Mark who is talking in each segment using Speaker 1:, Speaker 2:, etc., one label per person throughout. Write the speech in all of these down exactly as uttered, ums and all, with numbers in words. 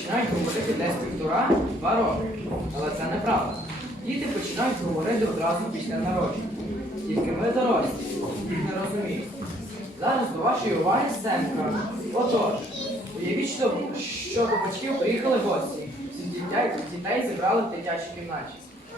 Speaker 1: починають говорити десь півтора-два роки. Але це неправда. Діти починають говорити одразу після народження. Тільки ми дорослі не розуміємо. Зараз до вашої уваги сценка. Отож, уявіть, що, що до батьків приїхали гості. Всіх дітей, дітей зібрали в дитячій кімнаті.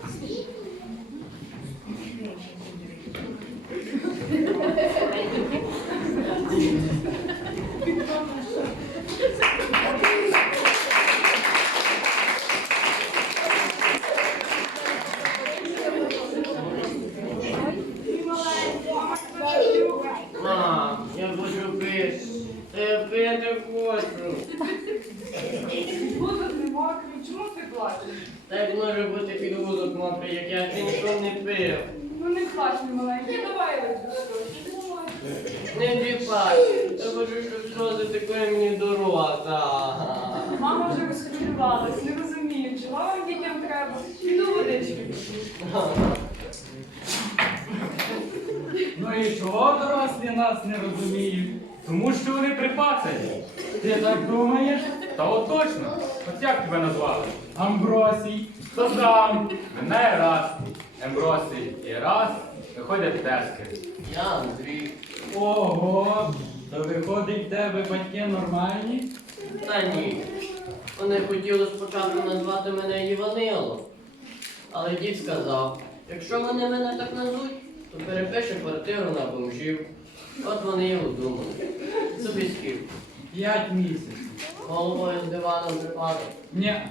Speaker 2: Мам, я хочу пити. Я пити хочу.
Speaker 3: Будуть не мокрі, чому ти плачеш?
Speaker 2: Так може бути підводок мокрий, як я ще нічого не пив.
Speaker 3: Ну не плач, мій маленький, давай лежу.
Speaker 2: Не діпай. Я хочу, щоб сльози текли мені до рота.
Speaker 3: Мама вже розхвилювалась, не розумію, чого вам дітям треба. Піду водички пішу.
Speaker 4: Ну і чого дорослі нас не розуміють? Тому що вони припасені. Ти так думаєш? Та от точно. От як тебе назвали? Амбросій, Созам, мене Ерастій. Амбросій і Ераст виходять тескери.
Speaker 2: Я Андрій.
Speaker 4: Ого, то виходить в тебе батьки нормальні?
Speaker 2: Та ні. Вони хотіли спочатку назвати мене Іванило. Але дід сказав, якщо вони мене так назвуть, то перепише квартиру на бомжів. От вони і удумали. Собі скільки.
Speaker 4: П'ять місяців.
Speaker 2: Головою з диваном припадав.
Speaker 4: Ні.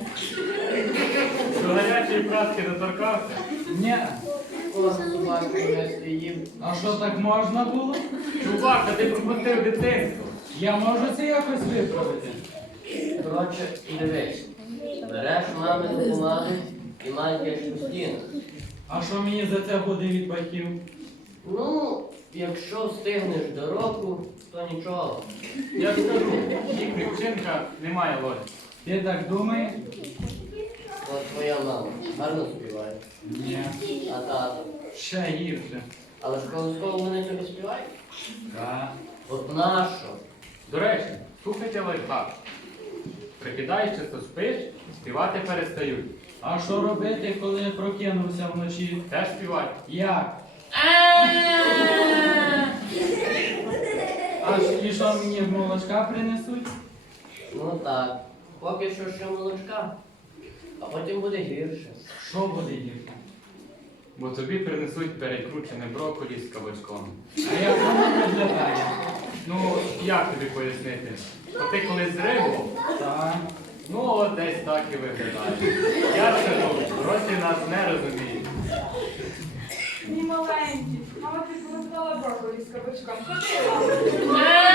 Speaker 5: До гарячої праски доторкався?
Speaker 4: Ні.
Speaker 2: Кожу собаку вместе їв.
Speaker 4: А що так можна було?
Speaker 5: Чувак, а ти пропустив дитинство.
Speaker 4: Я можу це якось виправити.
Speaker 2: Коротше, дивись. Береш мамину бумагу і малькаєш у стіну.
Speaker 4: А що мені за це буде від батьків?
Speaker 2: Ну, якщо встигнеш до року, то нічого.
Speaker 5: Я ж кажу, їхня вчинка не має логіки.
Speaker 4: Ти так думаєш?
Speaker 2: От твоя мама гарно співає.
Speaker 4: Ні.
Speaker 2: А тато.
Speaker 4: Ще гірше.
Speaker 2: Але ж колосково вони тобі співають?
Speaker 4: Так.
Speaker 2: От нащо?
Speaker 5: До речі, слухайте лайфхак. Прикидаєш, що спиш, співати перестають.
Speaker 4: А що робити, коли я прокинувся вночі?
Speaker 5: Теж співають.
Speaker 4: Як? А ж- і що мені молочка принесуть?
Speaker 2: Ну так. Поки що ще молочка. А потім буде гірше.
Speaker 4: Що буде гірше?
Speaker 5: Бо тобі принесуть перекручене брокколі з кабачком.
Speaker 4: А як воно виглядає?
Speaker 5: Ну, як тобі пояснити? А ти колись з рибу?
Speaker 4: Так.
Speaker 5: Ну, от десь так і виглядає. Я ж кажу, дорослі нас не розуміють.
Speaker 3: Мій маленький, мама ти приготувала брокколі з кабачком. Ходи,